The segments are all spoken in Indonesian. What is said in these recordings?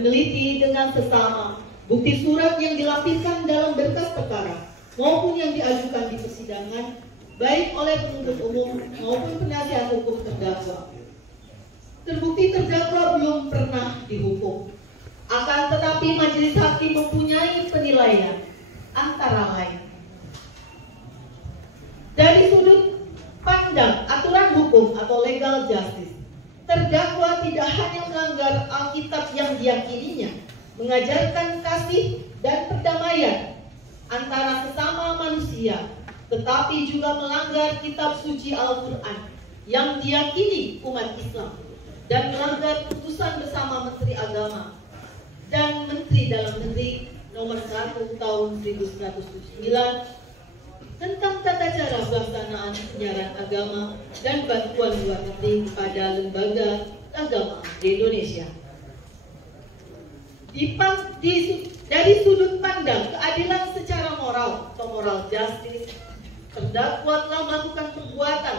meneliti dengan sesama bukti surat yang dilampirkan dalam berkas perkara maupun yang diajukan di persidangan, baik oleh penuntut umum maupun penasihat hukum terdakwa. Terbukti terdakwa belum pernah dihukum. Akan tetapi majelis hakim mempunyai penilaian antara lain. Dari sudut pandang aturan hukum atau legal justice, terdakwa tidak hanya melanggar Alkitab yang diyakininya, mengajarkan kasih dan perdamaian antara sesama manusia, tetapi juga melanggar kitab suci Al-Quran yang diyakini umat Islam dan melanggar putusan bersama Menteri Agama dan Menteri Dalam Negeri nomor 1 tahun 1979 tentang tata cara pelaksanaan penyiaran agama dan bantuan luar negeri kepada lembaga agama di Indonesia. Dari sudut pandang keadilan secara moral atau moral justice, terdakwa telah melakukan perbuatan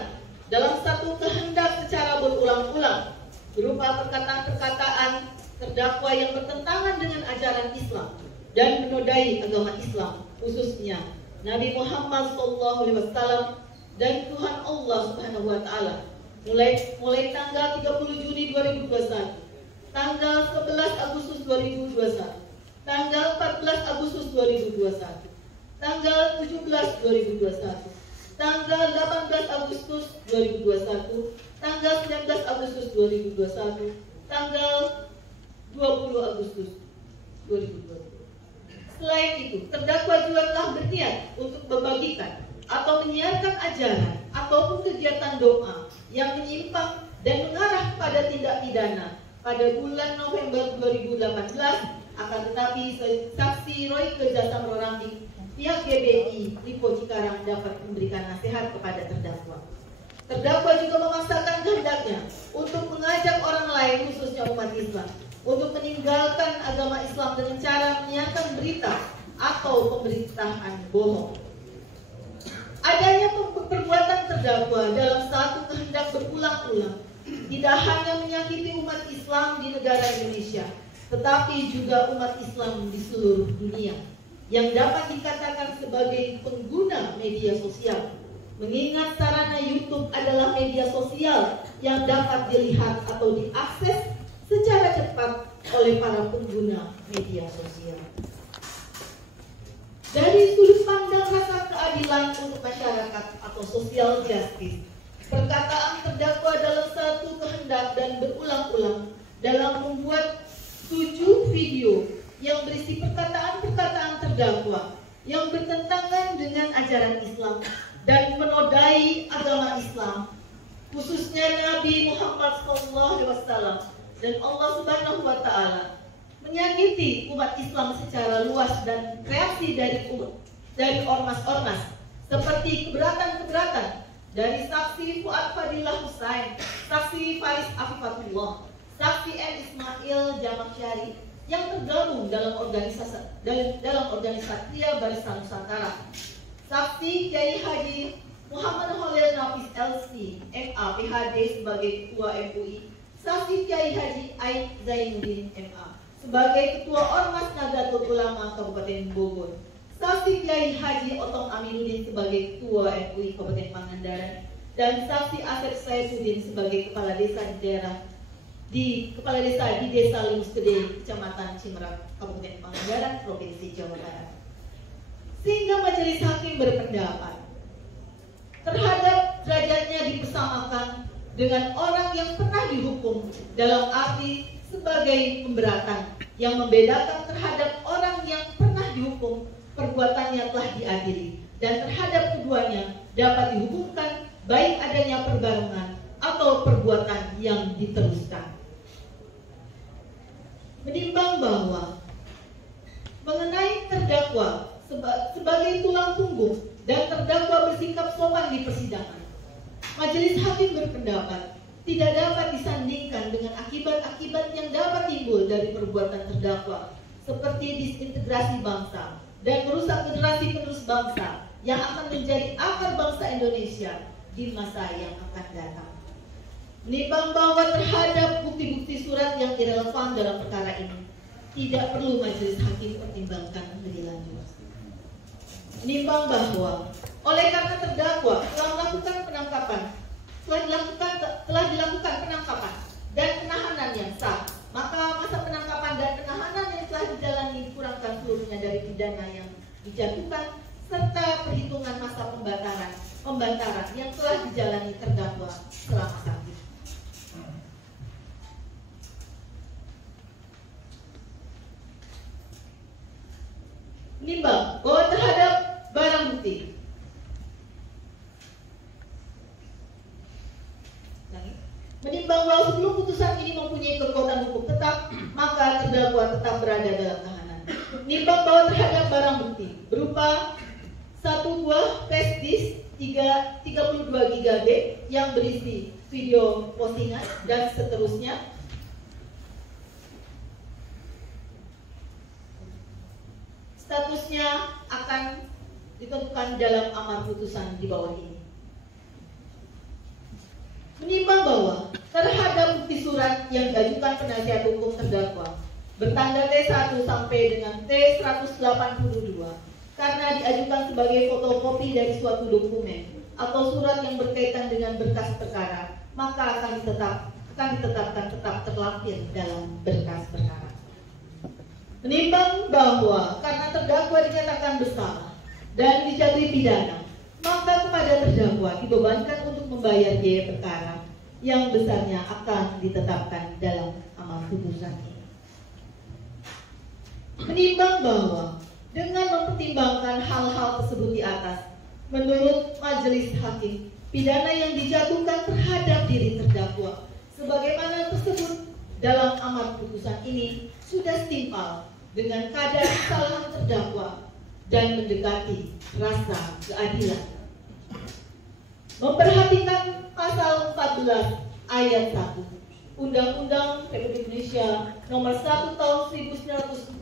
dalam satu kehendak secara berulang-ulang berupa perkataan-perkataan terdakwa yang bertentangan dengan ajaran Islam dan menodai agama Islam, khususnya Nabi Muhammad SAW dan Tuhan Allah Subhanahu Wa Taala, mulai tanggal 30 Juni 2021, tanggal 11 Agustus 2021, tanggal 14 Agustus 2021, tanggal 17 2021, tanggal 18 Agustus 2021, tanggal 19 Agustus 2021, tanggal 20 Agustus 2020. Selain itu, terdakwa juga telah berniat untuk membagikan atau menyiarkan ajaran ataupun kegiatan doa yang menyimpang dan mengarah pada tindak pidana pada bulan November 2018. Akan tetapi saksi Royke Jasamroramdi pihak GBI Lipo Cikarang dapat memberikan nasihat kepada terdakwa. Terdakwa juga memaksakan kehendaknya untuk mengajak orang lain, khususnya umat Islam, untuk meninggalkan agama Islam dengan cara menyiarkan berita atau pemberitaan bohong. Adanya perbuatan terdakwa dalam satu kehendak berulang-ulang tidak hanya menyakiti umat Islam di negara Indonesia, tetapi juga umat Islam di seluruh dunia yang dapat dikatakan sebagai pengguna media sosial. Mengingat sarana YouTube adalah media sosial yang dapat dilihat atau diakses secara cepat oleh para pengguna media sosial. Dari sudut pandang rasa keadilan untuk masyarakat atau social justice, perkataan terdakwa dalam satu kehendak dan berulang-ulang dalam membuat 7 video yang berisi perkataan-perkataan terdakwa yang bertentangan dengan ajaran Islam dan menodai agama Islam, khususnya Nabi Muhammad SAW dan Allah Subhanahu Wa Taala, menyakiti umat Islam secara luas dan reaksi dari ormas-ormas seperti keberatan-keberatan dari saksi Fuad Fadilah Husain, saksi Faris Afifatullah, saksi M. Ismail Jamaksyari yang tergabung dalam organisasi Barisan Nusantara, saksi Kiai Haji Muhammad Holil Nafis LC MA PhD sebagai Ketua MUI, saksi Kiai Haji Aid Zainuddin MA sebagai Ketua Ormas Nahdlatul Ulama Kabupaten Bogor, saksi Kiai Haji Otong Aminuddin sebagai Ketua MUI Kabupaten Pangandaran, dan saksi Asep Saifuddin sebagai Kepala Desa di Desa Limus Gede, Kecamatan Cimerak, Kabupaten Pangandaran, Provinsi Jawa Barat. Sehingga majelis hakim berpendapat terhadap derajatnya dipersamakan dengan orang yang pernah dihukum dalam arti sebagai pemberatan, yang membedakan terhadap orang yang pernah dihukum perbuatannya telah diadili, dan terhadap keduanya dapat dihukumkan baik adanya perbarengan atau perbuatan yang diteruskan. Menimbang bahwa mengenai terdakwa sebagai tulang punggung dan terdakwa bersikap sopan di persidangan, majelis hakim berpendapat tidak dapat disandingkan dengan akibat-akibat yang dapat timbul dari perbuatan terdakwa, seperti disintegrasi bangsa dan merusak generasi penerus bangsa yang akan menjadi akar bangsa Indonesia di masa yang akan datang. Menimbang bahwa terhadap bukti-bukti surat yang irelevan dalam perkara ini, tidak perlu majelis hakim pertimbangkan lebih lanjut. Menimbang bahwa oleh karena terdakwa telah dilakukan penangkapan dan penahanan yang sah, maka masa penangkapan dan penahanan yang telah dijalani dikurangkan seluruhnya dari pidana yang dijatuhkan serta perhitungan masa pembantaran yang telah dijalani terdakwa selama sakit. Menimbang bahwa terhadap barang bukti menimbang bahwa sebelum putusan ini mempunyai kekuatan hukum tetap, maka terdakwa tetap berada dalam tahanan. Menimbang bahwa terhadap barang bukti berupa satu buah flash disk 32 GB yang berisi video postingan dan seterusnya, statusnya akan ditentukan dalam amar putusan di bawah ini. Menimbang bahwa terhadap bukti surat yang diajukan penasihat hukum terdakwa bertanda T1 sampai dengan T182 karena diajukan sebagai fotokopi dari suatu dokumen atau surat yang berkaitan dengan berkas perkara, maka akan ditetapkan tetap terlampir dalam berkas perkara. Menimbang bahwa karena terdakwa dinyatakan bersalah dan dijatuhi pidana, maka kepada terdakwa dibebankan untuk membayar biaya perkara yang besarnya akan ditetapkan dalam amar putusan ini. Menimbang bahwa dengan mempertimbangkan hal-hal tersebut di atas, menurut majelis hakim, pidana yang dijatuhkan terhadap diri terdakwa sebagaimana tersebut dalam amar putusan ini sudah setimpal dengan kadar kesalahan terdakwa dan mendekati rasa keadilan. Memperhatikan pasal 14 ayat 1 Undang-Undang Republik Indonesia Nomor 1 Tahun 1946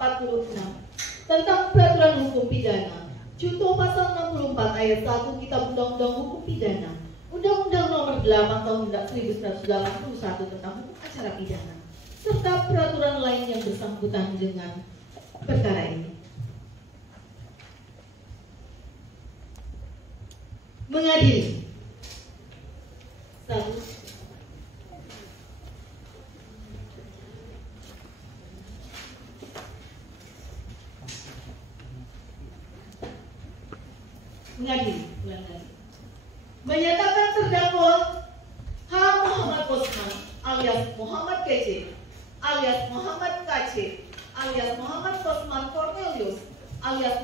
tentang Peraturan Hukum Pidana, Junto pasal 64 ayat 1 Kitab Undang-Undang Hukum Pidana, Undang-Undang Nomor 8 Tahun 1981 tentang Hukum Acara Pidana, serta peraturan lain yang bersangkutan dengan perkara ini. Mengadili. 1. Mengadili. Menyatakan terdakwa H. Muhammad Kosman alias Muhammad Kece alias Muhammad Kace alias Muhammad Kosman Cornelius alias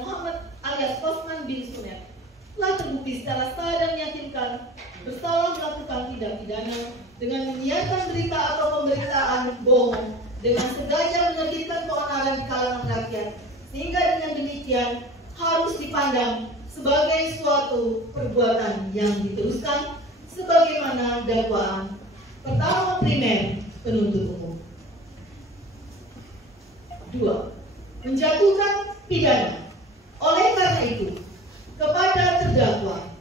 Kosman bin Sunet telah terbukti secara sah dan meyakinkan bersalah melakukan tindak pidana dengan menyiarkan berita atau pemberitaan bohong dengan sengaja menerbitkan keonaran di kalangan rakyat, sehingga dengan demikian harus dipandang sebagai suatu perbuatan yang diteruskan sebagaimana dakwaan pertama primer penuntut umum. 2. Menjatuhkan pidana. Oleh karena itu, kepada terdakwa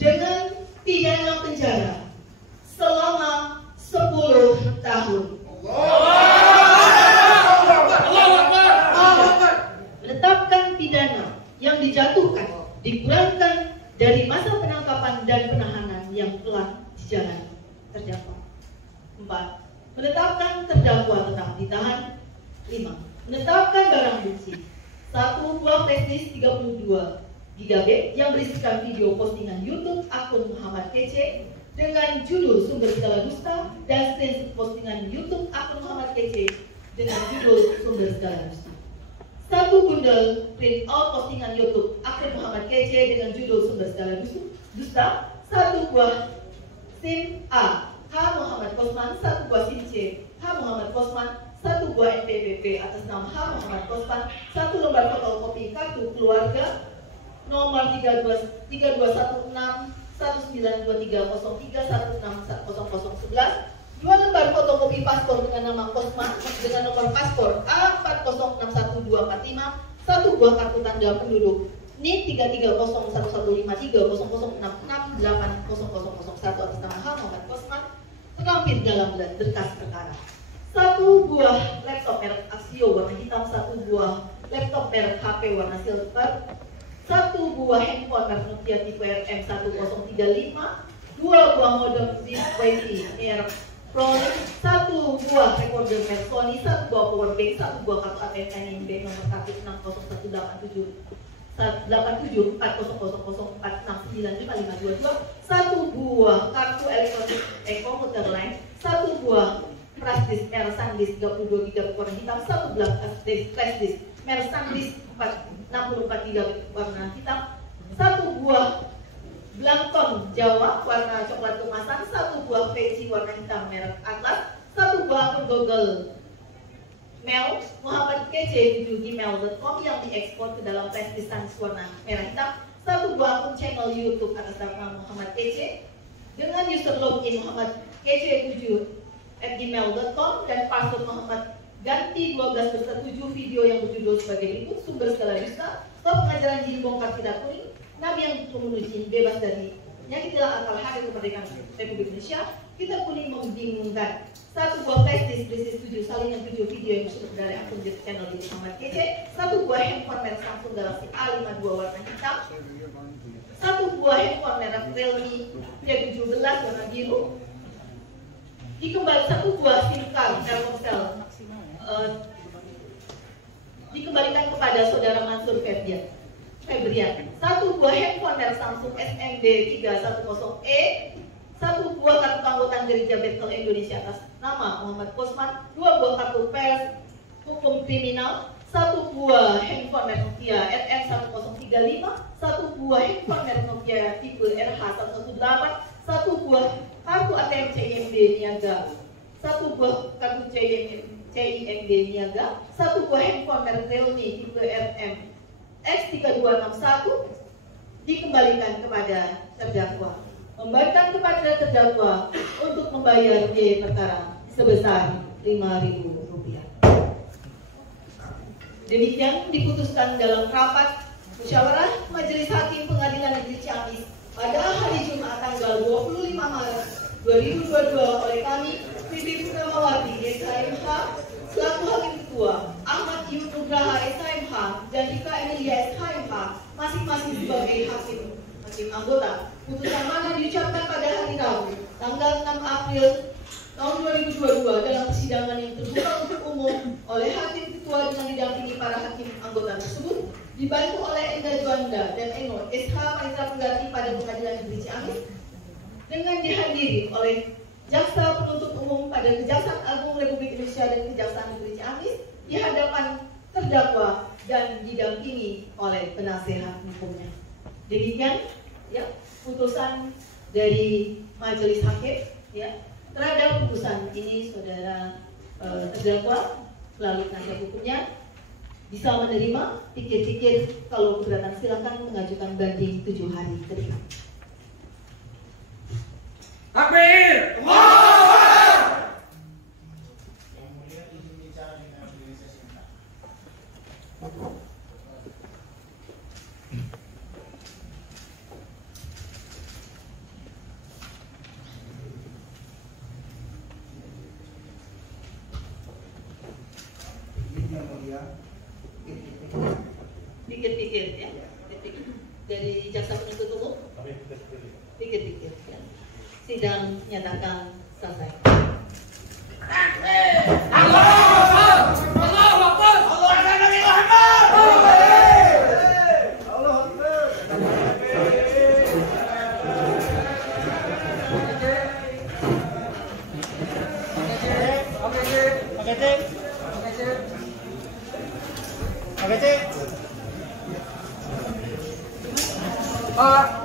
dengan pidana penjara selama 10 tahun. Menetapkan pidana yang dijatuhkan dikurangkan dari masa penangkapan dan penahanan yang telah dijalani terdakwa. 4. Menetapkan terdakwa tetap ditahan. 5. Menetapkan barang bukti 1 buah flash disk 32 GB yang berisikan video postingan YouTube akun Muhammad Kece dengan judul Sumber Segala Dusta dan screenshot postingan YouTube akun Muhammad Kece dengan judul Sumber Segala Dusta. 1 bundel print out postingan YouTube akun Muhammad Kece dengan judul Sumber Segala Dusta. 1 buah SIM A H. Muhammad Kosman, 1 buah SIM C H. Muhammad Kosman, 1 buah NPWP atas nama H. Muhammad Kosman, 1 lembar fotokopi kartu keluarga nomor 3216 192303161011, 2 lembar fotokopi paspor dengan nama Kosman dengan nomor paspor A4061245, 1 buah kartu tanda penduduk NIP 3301153006680001 atas nama H. Muhammad Kosman terlampir dalam berkas perkara. 1 buah laptop merek Axio warna hitam, 1 buah laptop merek HP warna silver, 1 buah handphone merek Nokia tipe RM1035, 2 buah modem Wi-Fi merek Prolink, 1 buah recorder merek Sony, 1 buah power bank, 1 buah kartu ATM NIB nomor kartu 6018740040004695522, 1 buah kartu elektronik komuter lain, 1 buah flash disk merek SanDisk 32 GB warna hitam, 1 buah flash disk merek SanDisk 64 GB warna hitam, 1 buah Blancon Jawa warna coklat kemasan, 1 buah peci warna hitam merek Atlas, 1 buah akun Google Mail Muhammad KC 7gmail.com yang diekspor ke dalam flash disk warna merah hitam, 1 buah akun channel YouTube atas nama Muhammad KC dengan user login Muhammad KC 7@gmail.com dan password Muhammad ganti 12 beserta 7 video yang berjudul sebagai berikut: sumber segala dusta, top pengajaran jin bongkar tidak kuning, Nabi yang membunuh jin bebas dari penyakit hilang akal, hari kemerdekaan Republik Indonesia, kita kuning membingungkan, 1 buah flash disk berisi 7 salinan 7 video yang sudah dari akun channel di Muhammad KC, 1 buah handphone merek Samsung Galaxy A52 warna hitam, 1 buah handphone merek Realme P17 warna biru, dikembali 1 buah SIM card Telkomsel dikembalikan kepada saudara Mansur Febrian, 1 buah handphone merek Samsung SMD 310E, 1 buah kartu keanggotaan Gereja Bethel Indonesia atas nama Muhammad Kosman, 2 buah kartu pers hukum kriminal, 1 buah handphone merek Nokia RM1035, 1 buah handphone merek Nokia tipe RH118, 1 buah kartu ATM CIMB Niaga, 1 buah kartu CIMB Niaga, 1 buah handphone merek Realme tipe RM X3261 dikembalikan kepada terdakwa, membayarkan kepada terdakwa untuk membayar biaya perkara sebesar Rp5.000. Demikian diputuskan dalam rapat musyawarah Majelis Hakim Pengadilan Negeri Ciamis pada hari Jumat tanggal 25 Maret 2022 oleh kami, Bibi Purnamawati SHMH selaku Hakim Ketua, Ahmad Yud Nugraha SHMH dan Rika Emilia SHMH masing-masing sebagai hakim anggota. Putusan mana diucapkan pada hari Rabu tanggal 6 April tahun 2022 dalam persidangan yang terbuka untuk umum oleh Hakim Ketua dengan didampingi para hakim anggota tersebut, dibantu oleh Enda Juanda dan Eno SH Panitra Pengganti pada Pengadilan Negeri Ciamis, dengan dihadiri oleh Jaksa Penuntut Umum pada Kejaksaan Agung Republik Indonesia dan Kejaksaan Negeri Ciamis di hadapan terdakwa dan didampingi oleh penasehat hukumnya. Demikian ya putusan dari Majelis Hakim ya terhadap putusan ini, saudara terdakwa melalui penasihat hukumnya bisa menerima, pikir-pikir, kalau keberatan silakan mengajukan banding 7 hari ke depan. Takbir! Yang mulia izin bicara dengan diri saya sendiri. Yang mulia, Pikir-pikir ya, pikir-pikir. Dari jaksa penuntut umum, pikir-pikir ya. Sidang nyatakan selesai. Pak